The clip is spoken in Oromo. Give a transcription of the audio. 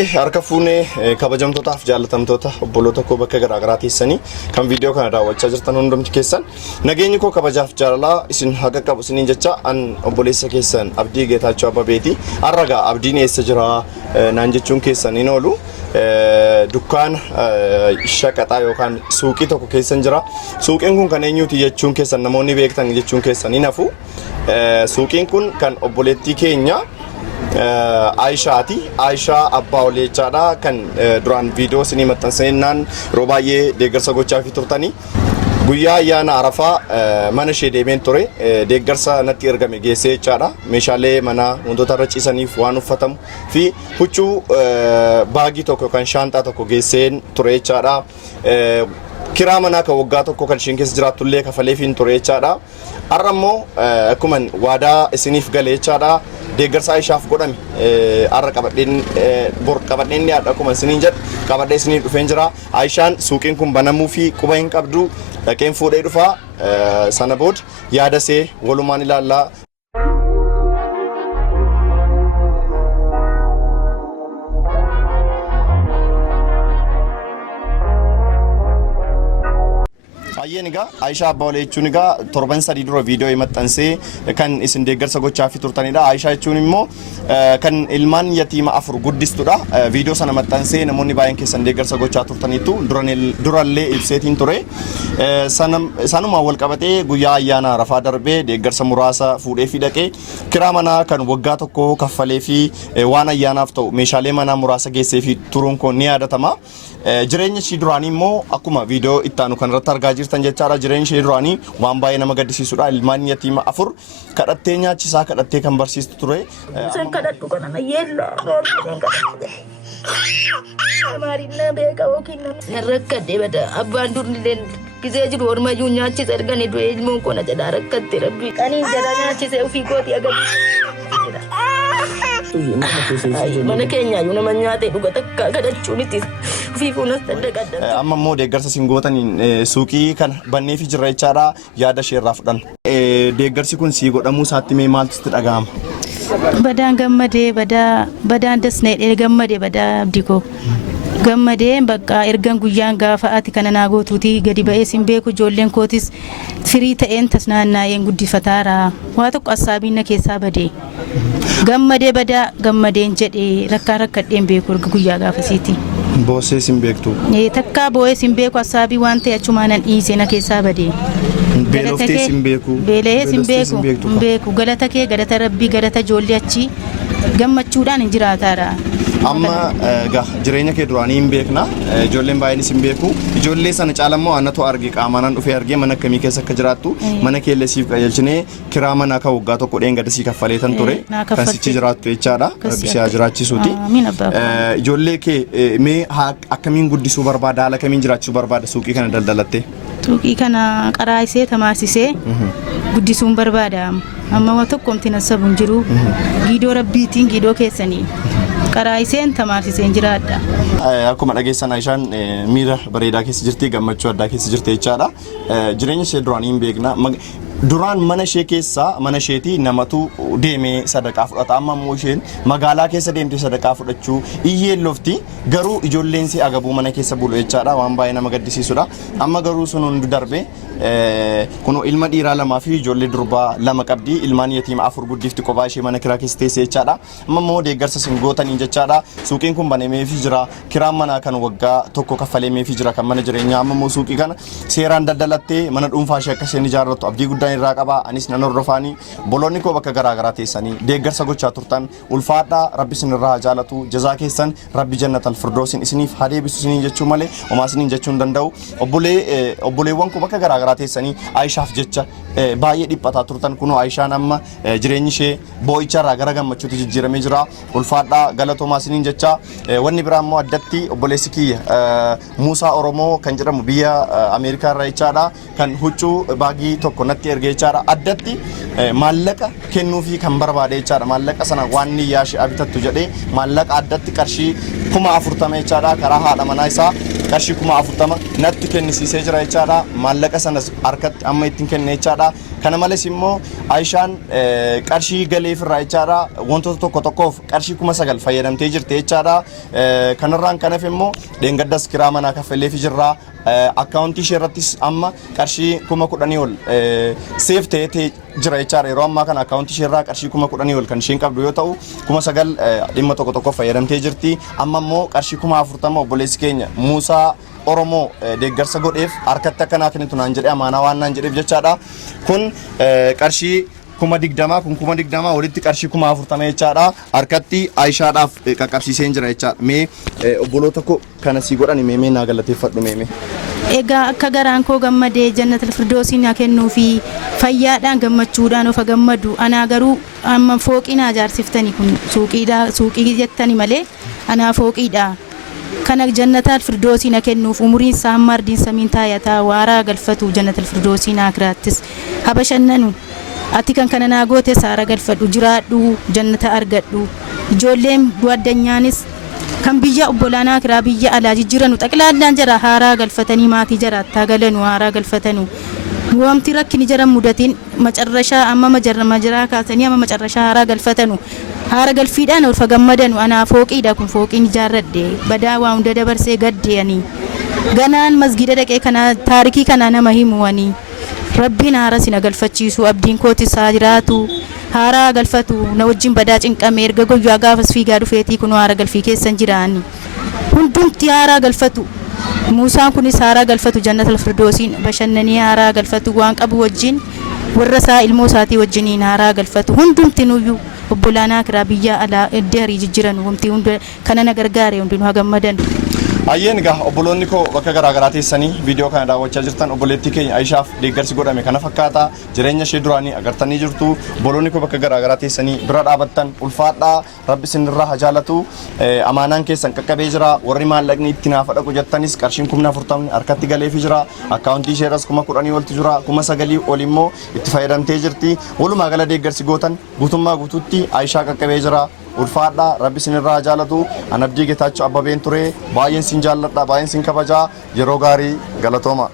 Ayyee harka fuunee kabajamtootaaf jaallatamtoota obboloota koo bakka garaagaraa teessanii kan viidiyoo kana daawwachaa jirtan hundumti keessan nageenyi koo kabajaaf jaalalaa isin haqa qabu isiniin jecha an obboleessa keessan Abdii Geetaachoo Abbabeeti. Arragaa Abdiin eessa jira naan jechuun keessan hin oolu. Dukkaan shaqaxaa yookaan suuqii tokko keessan jira. Suuqiin kun kan eenyuuti jechuun keessan namoonni beektan jechuun keessan hin hafu. Suuqiin kun kan obboleettii keenya Aishaati. Aishaa abbaa oleechaadha kan duraan viidiyoo isinii maxxanseenaan yeroo baay'ee deeggarsa gochaa fi turtanii. Guyyaa ayyaana Arafaa mana ishee deemeen ture. Deeggarsa natti ergame geessee jechaadha. Meeshaalee manaa wantoota irra ciisaniif waan uffatamu fi huccuu baagii tokko yookaan shaanxaa tokko geesseen ture jechaadha. Kiraa manaa kan waggaa tokko kan isheen keessa jiraatullee kafaleefiin ture jechaadha. Har'a immoo akkuma waadaa isiniif galee jechaadha. Deeggarsa Aishaaf godhame har'a qabadheen bor qabadheen dhiyaadha akkuma isiniin jedhu qabadhee isiniif dhufeen jira. Aishaan suuqiin kun banamuu fi quba hin qabdu dhaqeen fuudhee dhufa sana booda yaadasee walumaan ilaallaa. Ayyeniga Aisha abbaa oleechuun egaa torban sadii dura viidiyoo maxxansee kan isin deeggarsa gochaa fi turtanidha. Aisha jechuun immoo kan ilmaan yatiima afur guddistudha. Viidiyoo sana maxxansee namoonni baay'een keessan deeggarsa gochaa turtanitu durallee ibseetiin ture. Sanuma wal qabatee guyyaa ayyaana Arafaa darbee deeggarsa muraasa fuudhee fi dhaqee kiraa manaa kan waggaa tokko kaffalee fi waan ayyaanaaf ta'u meeshaalee manaa muraasa geessee fi turuun kun ni yaadatama. Jireenya ishii duraanii immoo akkuma viidiyoo itti aanu kanarratti argaa jirtan jechaadha. Jireenya ishii duraanii waan baay'ee nama gaddisiisudha. Ilmaan yatiima afur kadhattee nyaachisaa kadhattee kan barsiistu ture. Sen kadhadhu kana yeella maarina beeka yookiin rakkadde bada abbaan durnileen gisee jiru ormayyuu nyaachise ergani du'e ilmoon kona jedha rakkatte rabbi qaniin jedha nyaachise ofii kooti agarra. Mana keenya iyyuu nama nyaatee dhuga takka kadhachuun itti ofii kunas dandaqadda. Amma immoo deeggarsa singootaniin suuqii kana banneefi jirra jechaadha. Yaada isheerraa fudhan. Deeggarsi kun sii godhamuu isaatti mee maaltu sitti dhaga'ama? Badaan gammadee badaan dasnee gammadee badaa abdikoo. Gammadee bakka ergan guyyaan gaafa ati kana naa gootuuti gadi ba'ee sin beeku ijoolleen kootis firii ta'een tasnaannaayeen guddifataara waa tokko assaabiinna keessaa badee gammadee badaa gammadeen jedhee rakkadheen beeku guyyaa gaafasiiti. Boosee sin beektu? Takkaa boo'ee sin beeku assaabii waan ta'e achumaanan dhiisee na keessaa badee. Beeloftee sin beeku? Beelee sin beeku galata kee galata rabbii galata ijoollee achi gammachuudhaan hin jiraataara. Amma jireenya kee duraanii hin beekna. Ijoolleen baay'eenis hin beeku. Ijoollee sana caalammoo annatu arge qaamaan dhufee argee mana akkamii keessa akka jiraattu mana keellee siif qajeelchinee kiraa manaa kan waggaa tokko dheengadda sii kaffaleetan ture kan sichi jiraattu jechaadha. Rabbi si haa jiraachisuuti. Ijoollee kee mee akkamiin guddisuu barbaada? Haala kamiin jiraachisuu barbaada suuqii kana daldalattee? Suuqii kana qaraasisee tamaasisee guddisuun barbaada. Amma waan tokkomti nasabuun jiru giidoo rabbiitiin giidoo keessanii. Qaraayiseen tamaasiseen jiraadha. Akkuma dhageessan Aishaan miira bareedaa keessa jirti, gammachuu addaa keessa jirti jechaadha. Jireenya ishee duraanii hin beekna. Duraan mana ishee keessa mana isheetii namatu deemee sadaqaa fudhata. Amma immoo isheen magaalaa keessa deemtee sadaqaa fudhachuu iyyeellofti. Garuu ijoolleen si agabuu mana keessa bulu jechaadha. Waan baay'ee nama gaddisiisudha. Amma garuu sun hundi darbee kunoo ilma dhiiraa lamaa fi ijoollee durbaa lama qabdi. Ilmaan yatiima afur guddifti kophaa ishee mana kiraa keessa teessee jechaadha. Amma immoo deeggarsa sin gootanii jechaadha. Suuqiin kun banameefii jira. Kiraan manaa kan waggaa tokko kaffaleemeefii jira kan mana jireenyaa. Amma immoo suuqii kana seeraan daldalattee mana dhuunfaa ishee akka isheen ijaarrattu abdii guddaa irraa qaba. Anis nan hordofaanii boloonni koo bakka garaagaraa teessanii deeggarsa gochaa turtan ulfaadhaa rabbi isin irraa jaalatu jazaa keessan rabbi jannatal firdoosin isiniif haa deebisu isiniin jechuu malee homaa isiniin jechuu hin danda'u. Obboleewwan koo bakka garaagaraa teessanii Aishaaf jecha baay'ee dhiphataa turtan kunoo Aishaan amma jireenyi ishee boo'icharraa gara gammachuutti jijjiiramee jira. Ulfaadhaa galatoomaa isiniin jecha wanni biraa immoo addatti obboleessi kiyya Muusaa Oromoo kan jedhamu biyya Ameerikaa irraa jechaadha kan huccuu baagii tokko natti ergee jechaadha. Addatti maallaqa kennuufii kan barbaade jechaadha. Maallaqa sana waan niyyaa ishee bitattu jedhee maallaqa addatti qarshii 40,000 jechaadha karaa haadha manaa isaa qarshii 40,000 natti kennisiisee jira jechaadha. Maallaqa sanas harkatti amma ittiin kenne jechaadha. kana malees immoo Aishaan qarshii galee firraa jechaadha wantoota tokko tokkoof qarshii 9,000 fayyadamtee jirti jechaadha kanarraan kanaaf immoo dheengaddas kiraa manaa kaffallee fi jirraa akkaawuntii ishee irrattis amma qarshii 10,000 ol seef ta'ee jira jechaadha yeroo ammaa kana akkaawuntii ishee irraa qarshii 10,000 ol kan isheen qabdu yoo ta'u 9,000 dhimma tokko tokko fayyadamtee jirti amma immoo qarshii 40,000 obboleessi keenya Muusaa Oromoo deeggarsa godheef harkatti akkanaa kennitu naan jedhee amaanaa waan naan jedheef jechaadha kun qarshii 20,000 kun 20,000 walitti qarshii 40,000 jechaadha harkatti Aishaadhaaf qaqqabsiiseen jira jechaadha mee obboloota koo kana si godhani mee naa galateeffadhu mee egaa akka garaan koo gammadee jannatul firdoosii na kennuu fi fayyaadhaan gammachuudhaan of gammadu anaa garuu amma fooqinaa ijaarsiftani kun suuqii jettani malee anaa fooqiidha kana jannatul firdoosii na kennuuf umuriin isaa hamma ardiin samiin taayataa waaraa galfatu jannatul firdoosii na kiraattis habashannanu ati kan kana naa goote saara galfadhu jiraadhu jannata argadhu ijoolleen addunyaanis kan biyya obbolaanaa kiraa biyya alaa jijjiiranu xaqilaallaan jara haaraa galfatanii maatii jaraattaa galanu haaraa galfatanu wamti rakkini jaran mudatiin macarrashaa amma majaraa kaasanii amma macarrashaa haaraa galfatanu haara galfiidhaan ulfa gammadanu anaa fooqiidha kun fooqiin ijaarradhe badaa waa hunda dabarsee gaddeeyanii ganaan masgida dhaqee kana taarikii kana nama himuwanii rabbiin haara sina galfachiisu abdiin kootis haa jiraatu haara galfatu na wajjin badaa cinqame erga guyyaa gaafas fiigaa dhufeetii kun haara galfii keessan jiraani hundumti haara galfatu Muusaan kunis haara galfatu jannatul firdoosiin bashannanii haara galfatu waan qabu wajjin warra isaa ilmoo isaatii wajjiniin haara galfatu hundumti nuyyuu obbolaanaa kiraa biyya alaa iddoo harii jijjiiran humti hunda kana na gargaare hundinuu haa gammadan. Ayyeen egaa obboloonni koo bakka garaagaraa teessanii viidiyoo kana daawwachaa jirtan obboleettii keenya Aishaaf deeggarsi godhame kana fakkaata jireenya ishee duraanii agartanii jirtu obboloonni koo bakka garaagaraa teessanii bira dhaabattan ulfaadhaa rabbi isinirraa haa jaalatu amaanaan keessan qaqqabee jira warri maallaqni itti naaf dhaqu jettanis qarshiin 40,000 harkatti galeefii jira akkaawuntii ishee irras 10,000 olti jira 9,000 ol immoo itti fayyadamtee jirti walumaa gala deeggarsi gootan guutummaa guutuutti Aishaa qaqqabee jira ulfaadha rabbi isinirraa haa jaalatu an Abdii Geetaachoo Abbabeen ture baay'een sin jaalladha baay'een sin kabajaa yeroo gaarii galatooma.